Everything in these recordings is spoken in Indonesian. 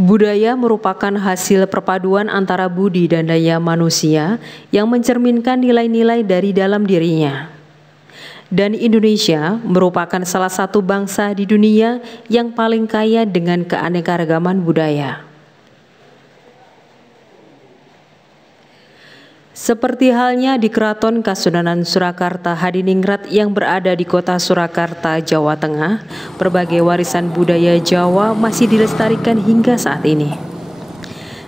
Budaya merupakan hasil perpaduan antara budi dan daya manusia yang mencerminkan nilai-nilai dari dalam dirinya. Dan Indonesia merupakan salah satu bangsa di dunia yang paling kaya dengan keanekaragaman budaya. Seperti halnya di Keraton Kasunanan Surakarta Hadiningrat yang berada di kota Surakarta, Jawa Tengah, berbagai warisan budaya Jawa masih dilestarikan hingga saat ini.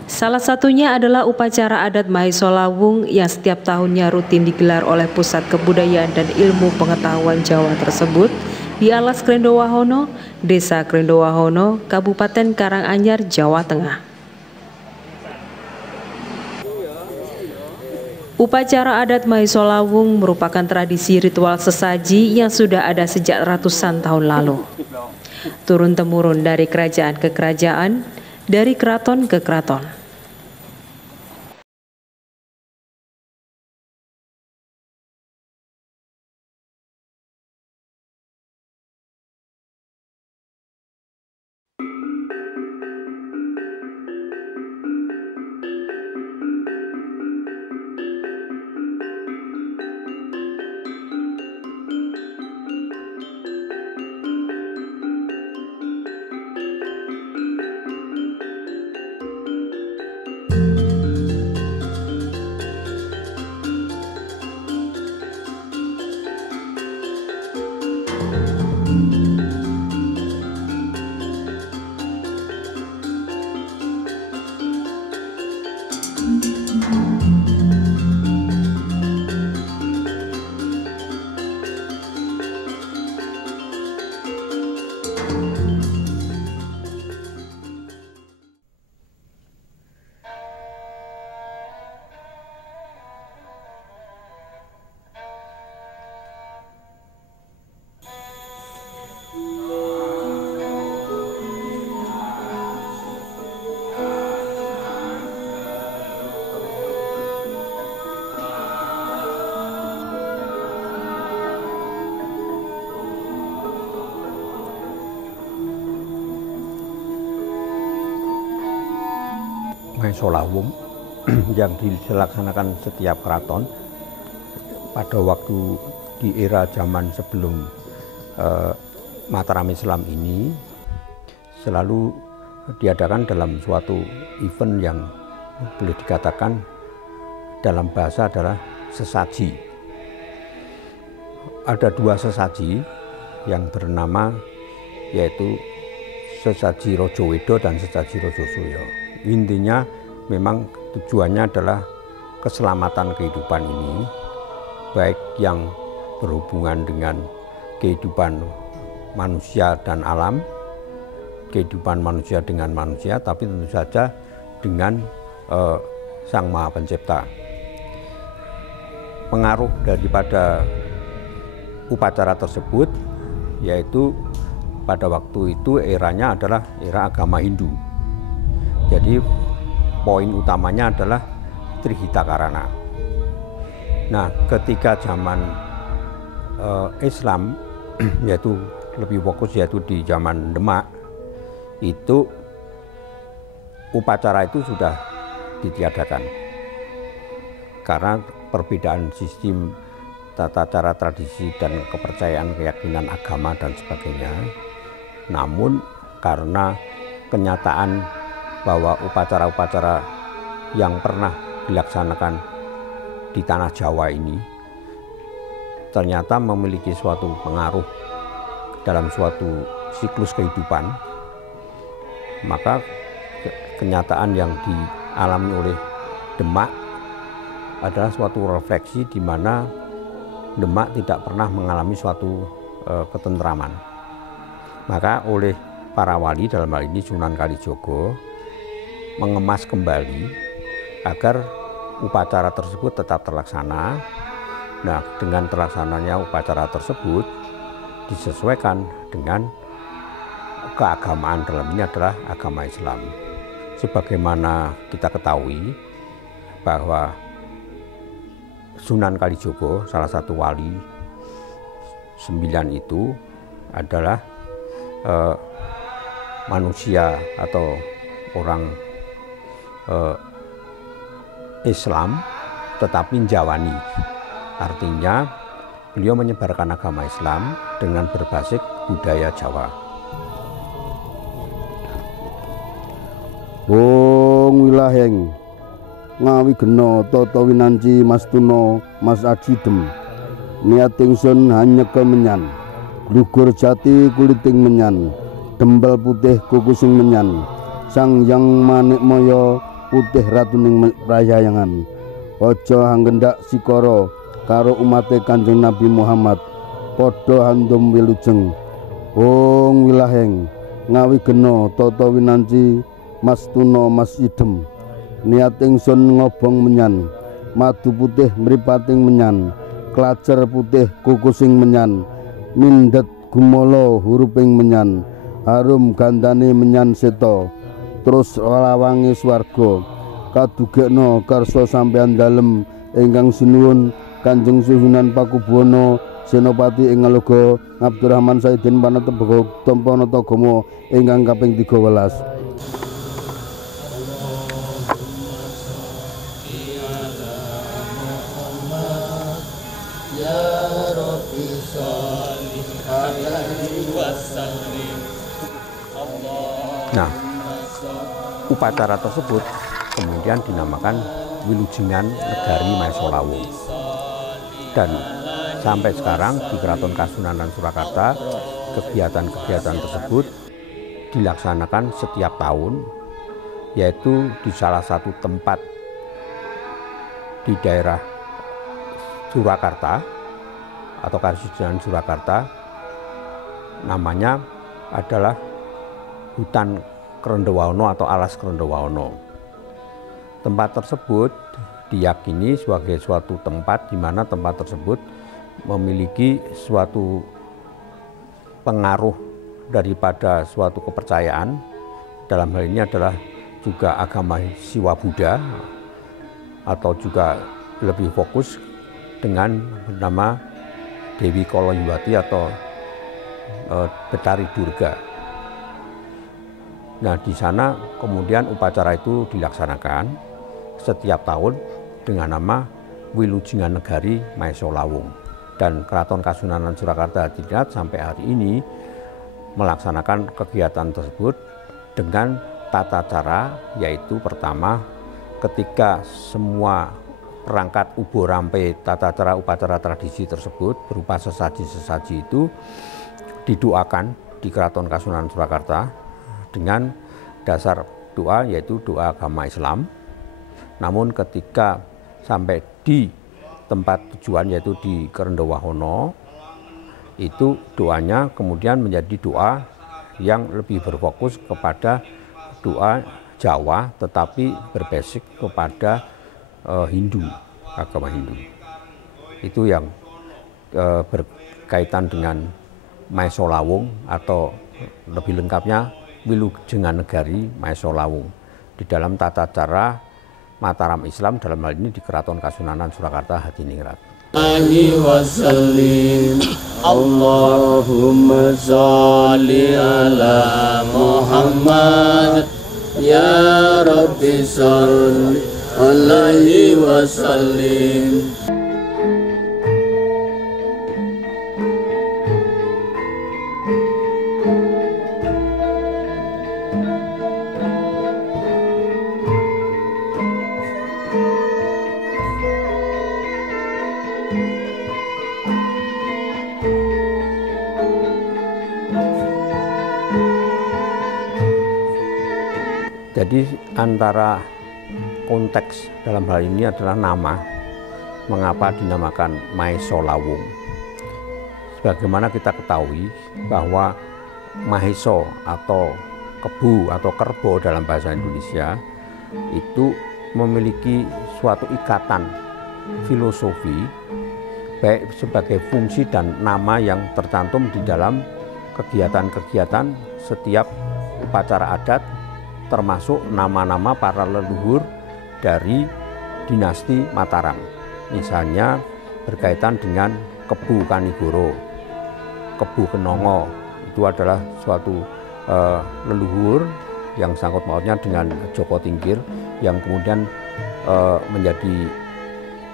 Salah satunya adalah upacara adat Mahisolawung yang setiap tahunnya rutin digelar oleh Pusat Kebudayaan dan Ilmu Pengetahuan Jawa tersebut di Alas Krendowahono, Desa Krendowahono, Kabupaten Karanganyar, Jawa Tengah. Upacara adat Mahisolawung merupakan tradisi ritual sesaji yang sudah ada sejak ratusan tahun lalu. Turun-temurun dari kerajaan ke kerajaan, dari keraton ke keraton. Mahisolawung yang dilaksanakan setiap keraton pada waktu di era zaman sebelum Mataram Islam ini selalu diadakan dalam suatu event yang boleh dikatakan dalam bahasa adalah sesaji. Ada dua sesaji yang bernama yaitu sesaji Rojowedo dan sesaji Rojosoyo. Intinya memang tujuannya adalah keselamatan kehidupan ini, baik yang berhubungan dengan kehidupan manusia dan alam, kehidupan manusia dengan manusia, tapi tentu saja dengan Sang Maha Pencipta. Pengaruh daripada upacara tersebut yaitu pada waktu itu eranya adalah era agama Hindu. Jadi poin utamanya adalah Trihita-karana. Nah, ketika zaman Islam yaitu lebih fokus yaitu di zaman Demak, itu upacara itu sudah ditiadakan karena perbedaan sistem tata cara tradisi dan kepercayaan keyakinan agama dan sebagainya. Namun karena kenyataan bahwa upacara-upacara yang pernah dilaksanakan di tanah Jawa ini ternyata memiliki suatu pengaruh dalam suatu siklus kehidupan, maka kenyataan yang dialami oleh Demak adalah suatu refleksi di mana Demak tidak pernah mengalami suatu ketentraman. Maka oleh para wali dalam hal ini Sunan Kalijogo mengemas kembali agar upacara tersebut tetap terlaksana. Nah, dengan terlaksananya upacara tersebut disesuaikan dengan keagamaan, dalam ini adalah agama Islam. Sebagaimana kita ketahui bahwa Sunan Kalijogo, salah satu wali 9 itu adalah manusia atau orang Islam tetapi Jawani. Artinya beliau menyebarkan agama Islam dengan berbasis budaya Jawa. Wong wilaheng ngawi gena tata winanci Mas Tuna Mas Acidem niat ingsun hanya kemenyan lugur jati kuliting menyan dembel putih kukusing menyan sang yang manik moyo putih ratuning prayayangan ojo hanggendak sikara karo umate Kanjeng Nabi Muhammad padha handum wilujeng. Wong wilaheng ngawi gena tata winanci Mas Tuna Mas Idem niat ingsun ngobong menyan madu putih mripating menyan klacer putih kukusing menyan mindhet gumala huruping menyan harum gandane menyan seta terus lawangi swarga kadugekna karsa sampeyan dalem ingkang sinuwun Kanjeng Susunan Pakubuwana Senopati ing Ngaloga Abdurrahman Saidin Panatebaka Tampa Natagama ingkang kaping 13. Nah, upacara tersebut kemudian dinamakan Wilujingan Negari Maesolawung. Dan sampai sekarang di Keraton Kasunanan Surakarta kegiatan-kegiatan tersebut dilaksanakan setiap tahun, yaitu di salah satu tempat di daerah Surakarta atau Kasunanan Surakarta, namanya adalah Hutan Krendewaono atau Alas Krendewaono. Tempat tersebut diyakini sebagai suatu tempat di mana tempat tersebut memiliki suatu pengaruh daripada suatu kepercayaan. Dalam hal ini adalah juga agama Siwa Buddha atau juga lebih fokus dengan bernama Dewi Koloyuwati atau Betari Durga. Nah, di sana kemudian upacara itu dilaksanakan setiap tahun dengan nama Wilujingan Negari Maesolawung. Dan Keraton Kasunanan Surakarta Hadiningrat sampai hari ini melaksanakan kegiatan tersebut dengan tata cara, yaitu pertama ketika semua perangkat ubo rampe tata cara upacara tradisi tersebut berupa sesaji-sesaji itu didoakan di Keraton Kasunanan Surakarta dengan dasar doa, yaitu doa agama Islam. Namun ketika sampai di tempat tujuan, yaitu di Krendewahono, itu doanya kemudian menjadi doa yang lebih berfokus kepada doa Jawa tetapi berbasis kepada Hindu, agama Hindu. Itu yang berkaitan dengan Maesolawung atau lebih lengkapnya Wilujingan Negari Maesolawung di dalam tata cara Mataram Islam, dalam hal ini di Keraton Kasunanan Surakarta Hadiningrat. Allahumma sholli ala Muhammad ya Rabbi sholli alaihi wasallim. Jadi antara konteks dalam hal ini adalah nama, mengapa dinamakan Maesolawung. Sebagaimana kita ketahui bahwa Maheso atau kebu atau kerbo dalam bahasa Indonesia itu memiliki suatu ikatan filosofi baik sebagai fungsi dan nama yang tercantum di dalam kegiatan-kegiatan setiap upacara adat, termasuk nama-nama para leluhur dari dinasti Mataram. Misalnya berkaitan dengan Kebu Kanigoro, Kebu Kenongo, itu adalah suatu leluhur yang sangkut pautnya dengan Joko Tingkir yang kemudian menjadi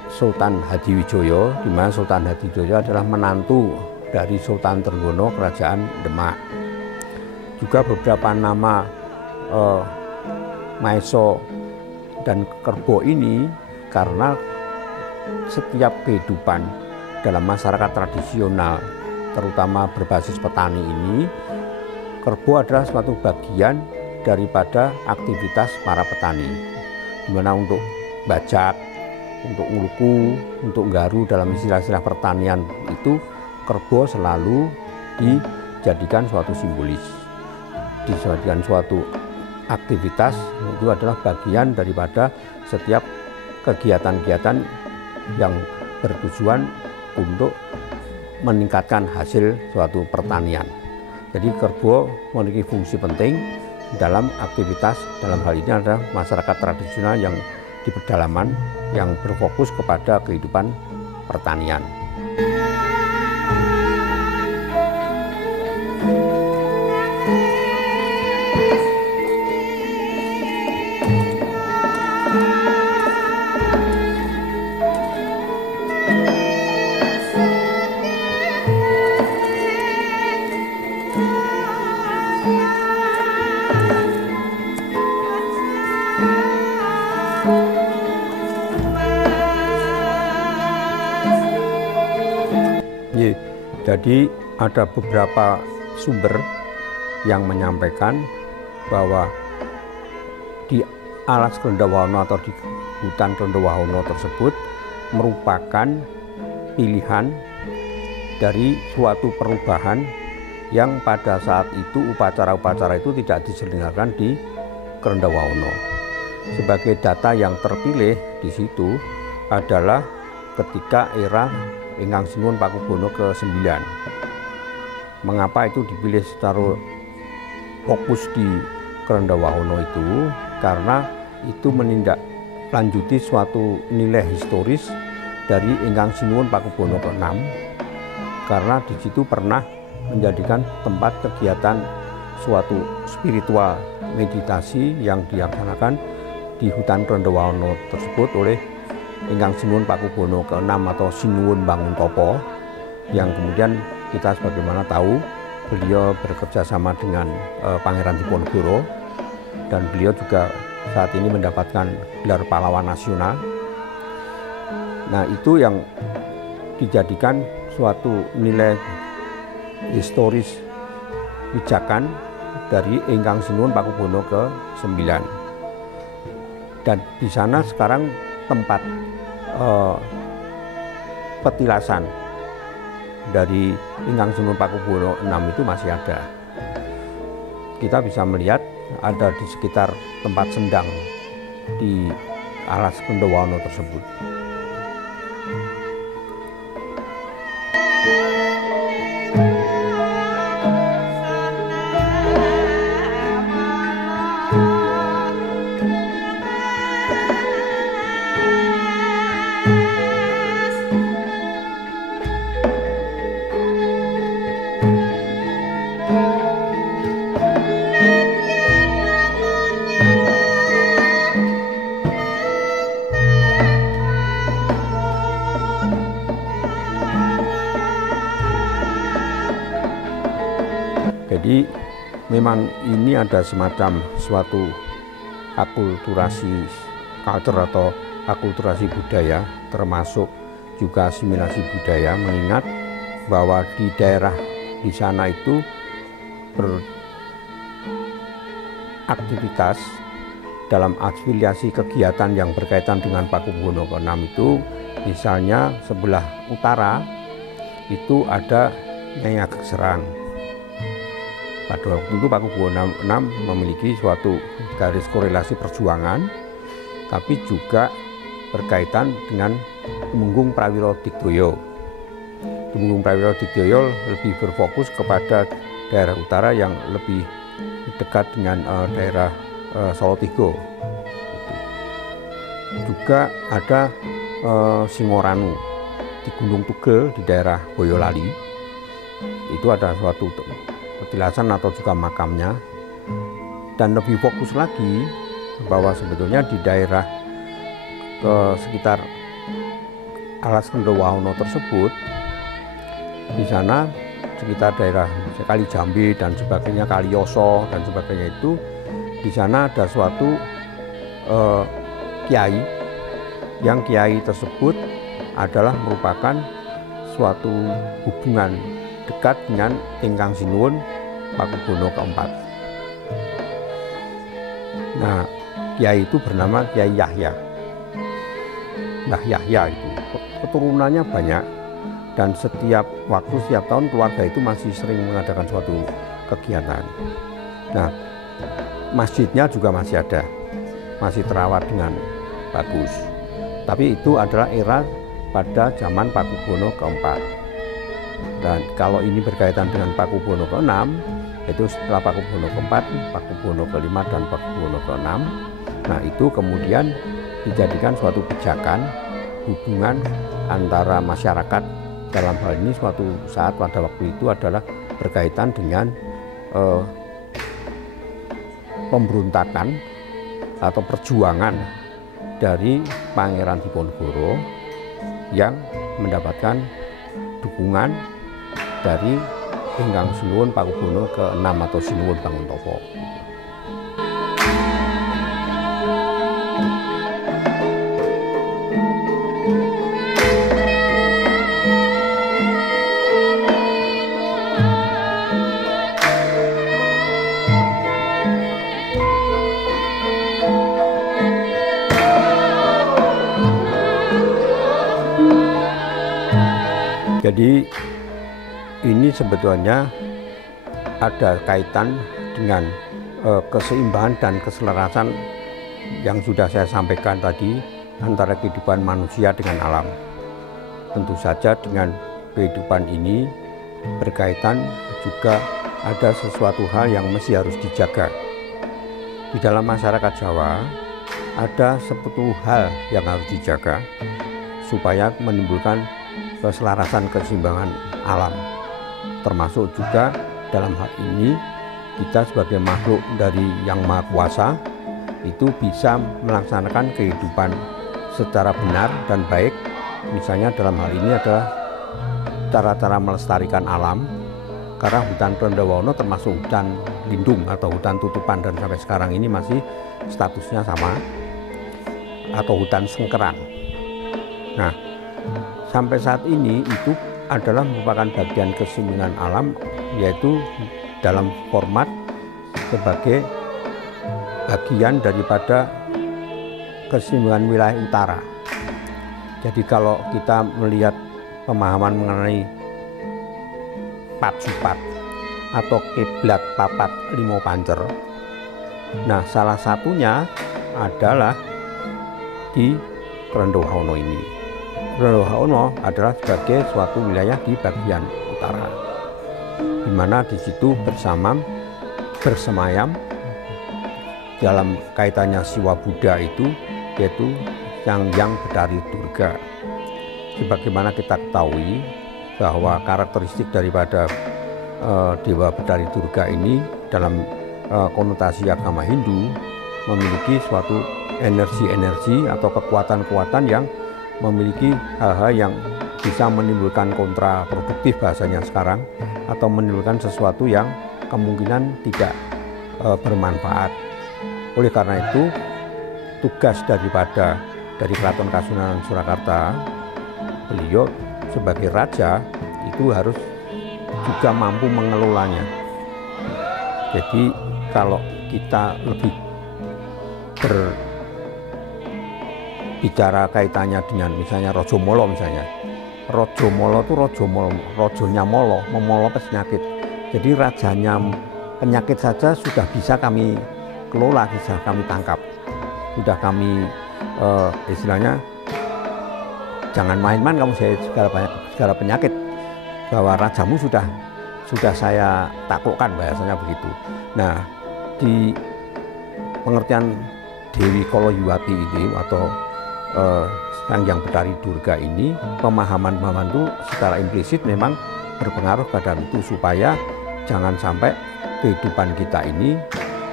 Sultan Hadiwijoyo, di mana Sultan Hadiwijoyo adalah menantu dari Sultan Trenggono Kerajaan Demak. Juga beberapa nama Maeso dan Kerbo ini karena setiap kehidupan dalam masyarakat tradisional terutama berbasis petani ini, kerbo adalah suatu bagian daripada aktivitas para petani, di mana untuk bajak, untuk nguluku, untuk nggaru dalam istilah-istilah pertanian itu kerbo selalu dijadikan suatu simbolis, dijadikan suatu aktivitas, itu adalah bagian daripada setiap kegiatan-kegiatan yang bertujuan untuk meningkatkan hasil suatu pertanian. Jadi kerbo memiliki fungsi penting dalam aktivitas, dalam hal ini adalah masyarakat tradisional yang di pedalaman yang berfokus kepada kehidupan pertanian. Jadi ada beberapa sumber yang menyampaikan bahwa di Alas Rendawahono atau di hutan Rendawahono tersebut merupakan pilihan dari suatu perubahan yang pada saat itu upacara-upacara itu tidak diselenggarakan di Rendawahono. Sebagai data yang terpilih di situ adalah ketika era Ingkang Sinuwun Pakubono ke-9. Mengapa itu dipilih secara fokus di Rendawahono itu? Karena itu menindaklanjuti suatu nilai historis dari Ingkang Sinuwun Pakubono ke-6. Karena di situ pernah menjadikan tempat kegiatan suatu spiritual meditasi yang dilaksanakan di hutan Rendawahono tersebut oleh Ingkang Sinuwun Pakubono ke-6 atau Sinuwun Banguntopo, yang kemudian kita sebagaimana tahu beliau bekerja sama dengan Pangeran Diponegoro, dan beliau juga saat ini mendapatkan gelar pahlawan nasional. Nah, itu yang dijadikan suatu nilai historis pijakan dari Ingkang Sinuwun Pakubono ke-9. Dan di sana sekarang tempat petilasan dari Ingkang Sinuwun Pakubono 6 itu masih ada. Kita bisa melihat ada di sekitar tempat sendang di Alas Rendawahono tersebut. Jadi memang ini ada semacam suatu akulturasi culture atau akulturasi budaya, termasuk juga asimilasi budaya, mengingat bahwa di daerah di sana itu beraktivitas dalam afiliasi kegiatan yang berkaitan dengan Pakubono ke-6 itu, misalnya sebelah utara itu ada Nyai Ageng Serang. Pada waktu itu Pakubono 6 memiliki suatu garis korelasi perjuangan, tapi juga berkaitan dengan Temenggung Prawiro Digdoyo. Temenggung Prawiro Digdoyo lebih berfokus kepada daerah utara yang lebih dekat dengan daerah Solotigo. Juga ada Singoranu di Gunung Tugel di daerah Boyolali. Itu ada suatu petilasan atau juga makamnya. dan lebih fokus lagi bahwa sebetulnya di daerah ke sekitar Alas Kendowahono tersebut, di sana sekitar daerah Kali Jambe dan sebagainya, Kali Yoso dan sebagainya itu, di sana ada suatu kiai, yang kiai tersebut adalah merupakan suatu hubungan dekat dengan Ingkang Sinuwun Pakubono keempat. Nah, kiai itu bernama Kiai Yahya. Mbah Yahya itu keturunannya banyak, dan setiap waktu, setiap tahun keluarga itu masih sering mengadakan suatu kegiatan. Nah, masjidnya juga masih ada, masih terawat dengan bagus. Tapi itu adalah era pada zaman Pakubono keempat. Dan kalau ini berkaitan dengan Pakubono ke-6, itu setelah Pakubono keempat, Pakubono kelima dan Pakubono ke-6. Nah, itu kemudian dijadikan suatu pijakan hubungan antara masyarakat. Dalam hal ini suatu saat pada waktu itu adalah berkaitan dengan pemberontakan atau perjuangan dari Pangeran Diponegoro yang mendapatkan dukungan dari Ingkang Sinuwun Pakubono ke-6 atau Sinuwun Banguntopo. Jadi ini sebetulnya ada kaitan dengan keseimbangan dan keselarasan yang sudah saya sampaikan tadi antara kehidupan manusia dengan alam. Tentu saja dengan kehidupan ini berkaitan juga ada sesuatu hal yang mesti harus dijaga. Di dalam masyarakat Jawa ada 10 hal yang harus dijaga supaya menimbulkan keselarasan keseimbangan alam, termasuk juga dalam hal ini kita sebagai makhluk dari Yang Maha Kuasa itu bisa melaksanakan kehidupan secara benar dan baik. Misalnya dalam hal ini adalah cara-cara melestarikan alam, karena hutan Kendowahono termasuk hutan lindung atau hutan tutupan, dan sampai sekarang ini masih statusnya sama, atau hutan sengkeran. Nah, sampai saat ini itu adalah merupakan bagian keseimbangan alam, yaitu dalam format sebagai bagian daripada keseimbangan wilayah utara. Jadi kalau kita melihat pemahaman mengenai Patsupat atau kiblat papat limo pancer, nah salah satunya adalah di Kendowahono ini. Kendowahono adalah sebagai suatu wilayah di bagian utara, di mana di situ bersemayam dalam kaitannya Siwa Buddha itu, yaitu Yang Betari Durga. Sebagaimana kita ketahui bahwa karakteristik daripada Dewa Betari Durga ini dalam konotasi agama Hindu memiliki suatu energi-energi atau kekuatan-kekuatan yang memiliki hal-hal yang bisa menimbulkan kontraproduktif bahasanya sekarang, atau menimbulkan sesuatu yang kemungkinan tidak bermanfaat. Oleh karena itu, tugas dari Keraton Kasunanan Surakarta, beliau sebagai raja itu harus juga mampu mengelolanya. Jadi kalau kita lebih berbicara kaitannya dengan misalnya Rojo Molo, misalnya Rojo Molo itu rojonya Molo, memolo penyakit. Jadi rajanya penyakit saja sudah bisa kami kelola, bisa kami tangkap, sudah kami istilahnya jangan main-main kamu, saya segala penyakit, bahwa rajamu sudah saya taklukkan, bahasanya begitu. Nah, di pengertian Dewi Koloyuwati ini atau Yang Betari Durga ini, pemahaman itu secara implisit memang berpengaruh pada itu, supaya jangan sampai kehidupan kita ini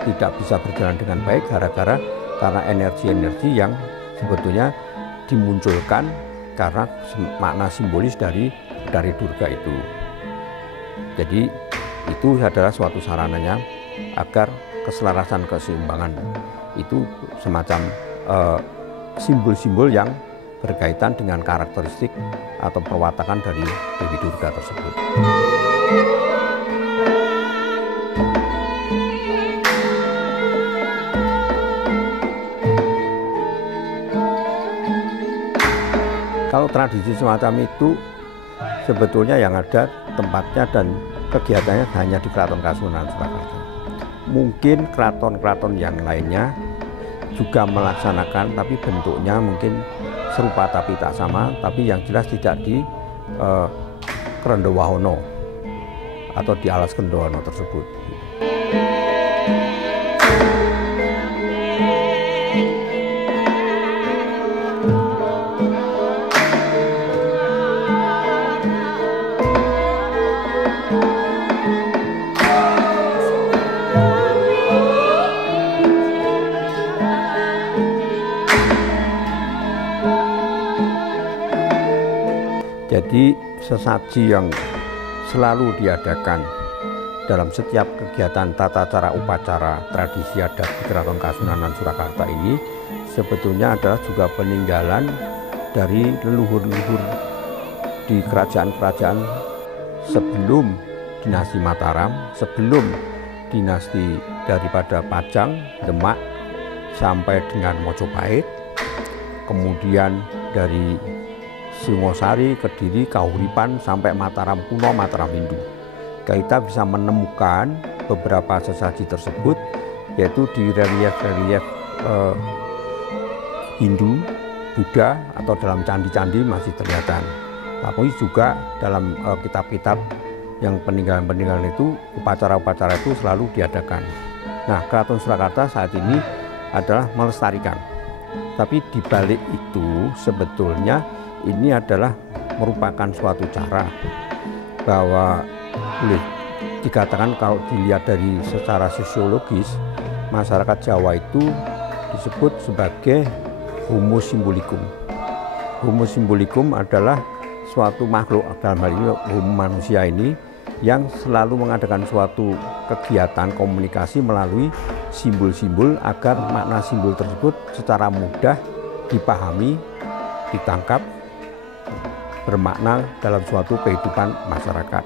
tidak bisa berjalan dengan baik gara-gara karena energi-energi yang sebetulnya dimunculkan karena makna simbolis dari Durga itu. Jadi itu adalah suatu sarananya agar keselarasan keseimbangan itu semacam simbol-simbol yang berkaitan dengan karakteristik atau perwatakan dari Dewi Durga tersebut. Kalau tradisi semacam itu sebetulnya yang ada tempatnya dan kegiatannya hanya di Keraton Kasunanan Surakarta. Mungkin keraton-keraton yang lainnya juga melaksanakan, tapi bentuknya mungkin serupa tapi tak sama, tapi yang jelas tidak di Krendowahono atau di Alas Krendowahono tersebut. Jadi sesaji yang selalu diadakan dalam setiap kegiatan tata cara upacara tradisi adat di Keraton Kasunanan Surakarta ini sebetulnya adalah juga peninggalan dari leluhur-leluhur di kerajaan-kerajaan sebelum dinasti Mataram, sebelum dinasti daripada Pajang, Demak sampai dengan Mojopahit, kemudian dari Singosari, Kediri, Kahuripan sampai Mataram kuno, Mataram Hindu. Kita bisa menemukan beberapa sesaji tersebut yaitu di relief-relief Hindu, Buddha atau dalam candi-candi masih terlihat. Tapi juga dalam kitab-kitab yang peninggalan-peninggalan itu upacara-upacara itu selalu diadakan. Nah, Keraton Surakarta saat ini adalah melestarikan. Tapi di balik itu sebetulnya ini adalah merupakan suatu cara bahwa boleh dikatakan kalau dilihat dari secara sosiologis masyarakat Jawa itu disebut sebagai homo symbolicum. Homo symbolicum adalah suatu makhluk dalam hal ini homo manusia ini yang selalu mengadakan suatu kegiatan komunikasi melalui simbol-simbol agar makna simbol tersebut secara mudah dipahami, ditangkap, bermakna dalam suatu kehidupan masyarakat.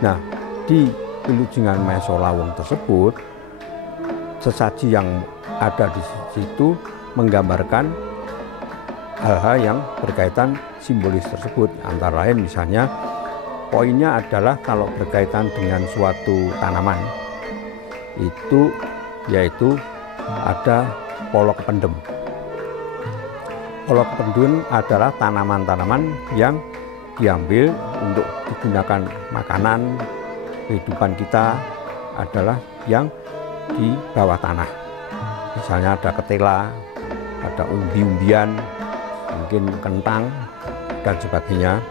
Nah, di Wilujenggan Maesa Lawung tersebut, sesaji yang ada di situ menggambarkan hal-hal yang berkaitan simbolis tersebut. Antara lain misalnya, poinnya adalah kalau berkaitan dengan suatu tanaman, itu yaitu ada polok pendem. Polok pendem adalah tanaman-tanaman yang diambil untuk digunakan makanan, kehidupan kita adalah yang di bawah tanah. Misalnya ada ketela, ada umbi-umbian, mungkin kentang, dan sebagainya.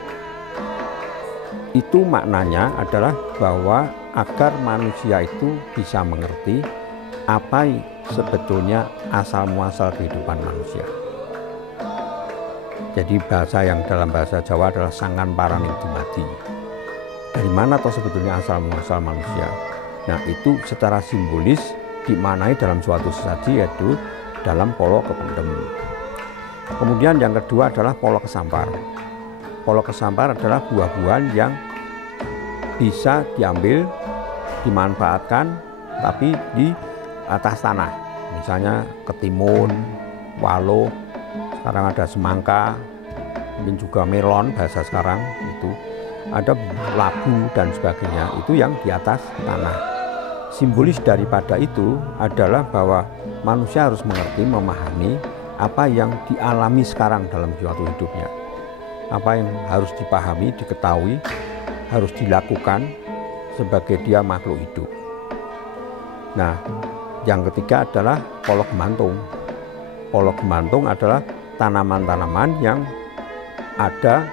Itu maknanya adalah bahwa agar manusia itu bisa mengerti apa sebetulnya asal-muasal kehidupan manusia. Jadi bahasa yang dalam bahasa Jawa adalah sangan paraning dumadi. Dari mana toh sebetulnya asal-muasal manusia? Nah, itu secara simbolis dimaknai dalam suatu sesaji yaitu dalam polok kependem. Kemudian yang kedua adalah polok kesampar. Polok kesampar adalah buah-buahan yang bisa diambil, dimanfaatkan, tapi di atas tanah. Misalnya ketimun, walo, sekarang ada semangka, mungkin juga melon bahasa sekarang itu, ada labu dan sebagainya, itu yang di atas tanah. Simbolis daripada itu adalah bahwa manusia harus mengerti, memahami apa yang dialami sekarang dalam suatu hidupnya, apa yang harus dipahami, diketahui, harus dilakukan sebagai dia makhluk hidup. Nah, yang ketiga adalah polok gemantung. Polok gemantung adalah tanaman-tanaman yang ada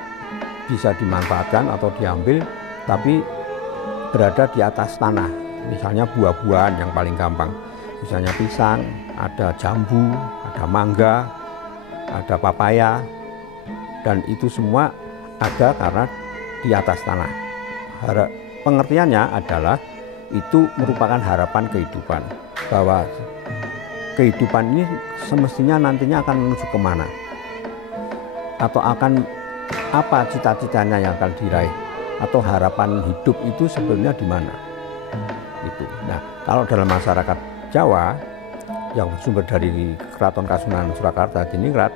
bisa dimanfaatkan atau diambil tapi berada di atas tanah. Misalnya buah-buahan yang paling gampang, misalnya pisang, ada jambu, ada mangga, ada papaya, dan itu semua ada karena di atas tanah. Pengertiannya adalah itu merupakan harapan kehidupan, bahwa kehidupan ini semestinya nantinya akan menuju kemana, atau akan apa cita-citanya yang akan diraih, atau harapan hidup itu sebenarnya di mana. Itu. Nah, kalau dalam masyarakat Jawa yang bersumber dari Keraton Kasunanan Surakarta Hadiningrat,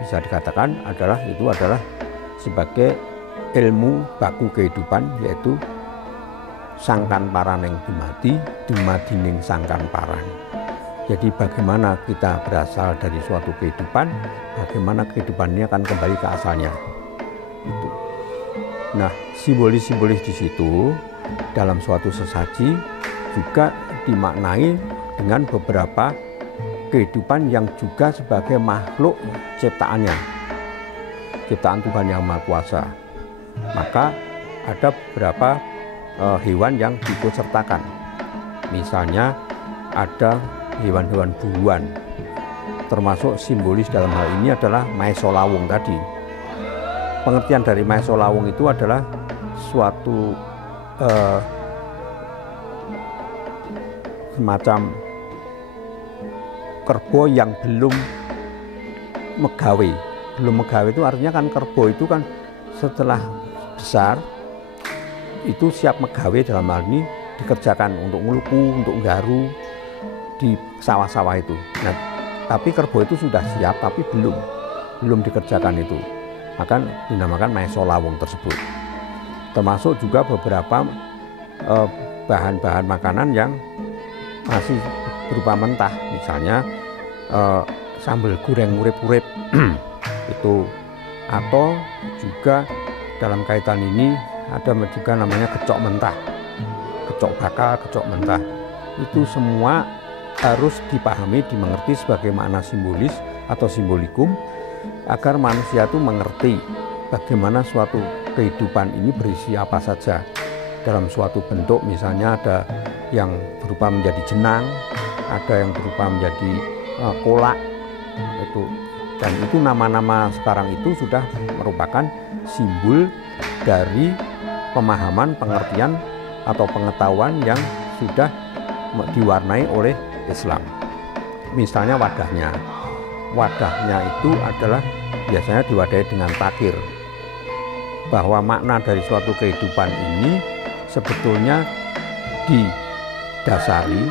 bisa dikatakan itu adalah sebagai ilmu baku kehidupan, yaitu sangkan paraneng dumadi, dumadining sangkan paran. Jadi bagaimana kita berasal dari suatu kehidupan, bagaimana kehidupan ini akan kembali ke asalnya. Itu. Nah, simbolis-simbolis di situ dalam suatu sesaji juga dimaknai dengan beberapa kehidupan yang juga sebagai makhluk ciptaannya, ciptaan Tuhan Yang Maha Kuasa. Maka ada beberapa hewan yang diikut sertakan. Misalnya ada hewan-hewan buruan, termasuk simbolis dalam hal ini adalah maesolawung tadi. Pengertian dari maesolawung itu adalah suatu semacam kerbau yang belum megawe. Belum megawe itu artinya kan kerbau itu kan setelah besar itu siap megawe, dalam hal ini dikerjakan untuk ngeluku, untuk nggaru di sawah-sawah itu. Nah, tapi kerbau itu sudah siap tapi belum dikerjakan itu, maka dinamakan maesolawung tersebut. Termasuk juga beberapa bahan-bahan makanan yang masih berupa mentah, misalnya sambal goreng urip-urip itu, atau juga dalam kaitan ini ada juga namanya kecok mentah, kecok bakal, kecok mentah. Itu semua harus dipahami, dimengerti sebagai makna simbolis atau simbolikum, agar manusia itu mengerti bagaimana suatu kehidupan ini berisi apa saja dalam suatu bentuk. Misalnya ada yang berupa menjadi jenang, ada yang berupa menjadi kolak itu, dan itu nama-nama sekarang itu sudah merupakan simbol dari pemahaman, pengertian atau pengetahuan yang sudah diwarnai oleh Islam. Misalnya wadahnya itu adalah biasanya diwadahi dengan takir, bahwa makna dari suatu kehidupan ini sebetulnya didasari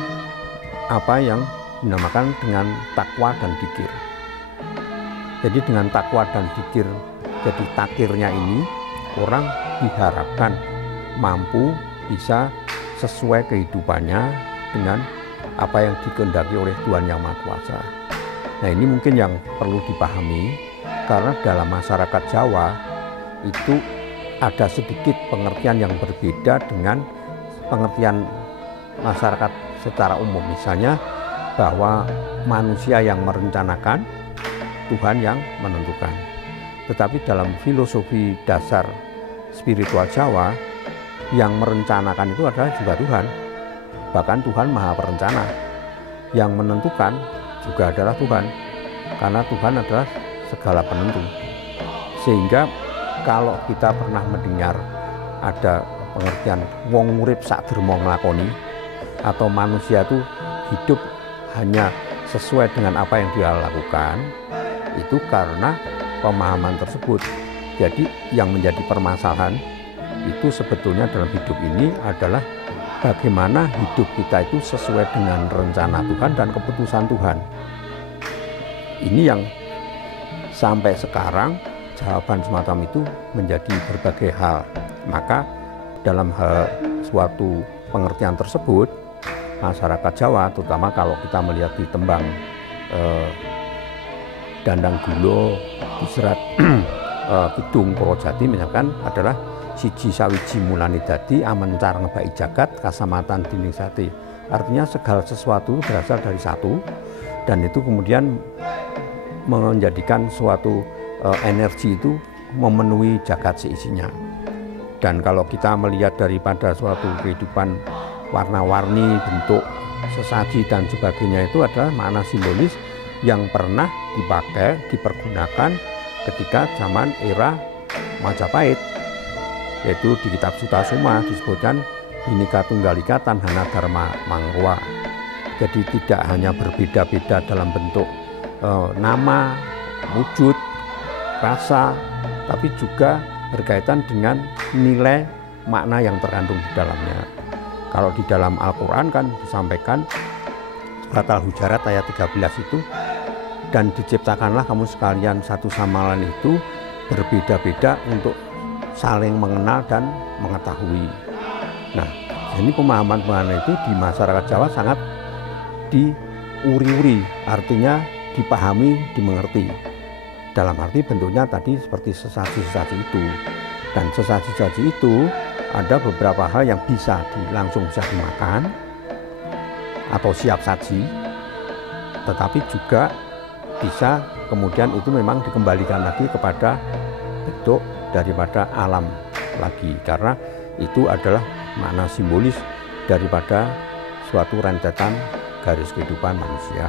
apa yang dinamakan dengan takwa dan dzikir. Jadi dengan takwa dan dzikir, jadi takirnya ini orang diharapkan mampu bisa sesuai kehidupannya dengan apa yang dikehendaki oleh Tuhan Yang Maha Kuasa. Nah, ini mungkin yang perlu dipahami, karena dalam masyarakat Jawa itu ada sedikit pengertian yang berbeda dengan pengertian masyarakat secara umum. Misalnya bahwa manusia yang merencanakan, Tuhan yang menentukan. Tetapi dalam filosofi dasar spiritual Jawa, yang merencanakan itu adalah juga Tuhan. Bahkan Tuhan Maha Perencana. Yang menentukan juga adalah Tuhan, karena Tuhan adalah segala penentu. Sehingga kalau kita pernah mendengar ada pengertian wong urip sak derma nglakoni, atau manusia itu hidup hanya sesuai dengan apa yang dia lakukan, itu karena pemahaman tersebut. Jadi yang menjadi permasalahan itu sebetulnya dalam hidup ini adalah bagaimana hidup kita itu sesuai dengan rencana Tuhan dan keputusan Tuhan. Ini yang sampai sekarang jawaban semacam itu menjadi berbagai hal. Maka dalam hal suatu pengertian tersebut, masyarakat Jawa, terutama kalau kita melihat di tembang Dandang Gulo di Serat Kidung Purwojati, misalkan adalah siji sawiji mulane dadi amencar ngebaki jagat kasamatan dinding sate. Artinya segala sesuatu berasal dari satu, dan itu kemudian menjadikan suatu energi itu memenuhi jagat seisinya. Dan kalau kita melihat daripada suatu kehidupan warna-warni bentuk sesaji dan sebagainya itu adalah makna simbolis yang pernah dipakai, dipergunakan ketika zaman era Majapahit, yaitu di kitab Sutasoma disebutkan Bhinneka Tunggal Ika Tanhana Dharma Mangkowa. Jadi tidak hanya berbeda-beda dalam bentuk nama, wujud, rasa, tapi juga berkaitan dengan nilai makna yang terkandung di dalamnya. Kalau di dalam Al-Quran kan disampaikan surat Al-Hujarat ayat 13 itu, dan diciptakanlah kamu sekalian satu sama lain itu berbeda-beda untuk saling mengenal dan mengetahui. Nah, jadi pemahaman itu di masyarakat Jawa sangat diuri-uri, artinya dipahami, dimengerti. Dalam arti bentuknya tadi seperti sesaji-sesaji itu. Dan sesaji-sesaji itu ada beberapa hal yang langsung bisa dimakan atau siap saji, tetapi juga bisa kemudian itu memang dikembalikan lagi kepada bentuk daripada alam lagi, karena itu adalah makna simbolis daripada suatu rentetan garis kehidupan manusia.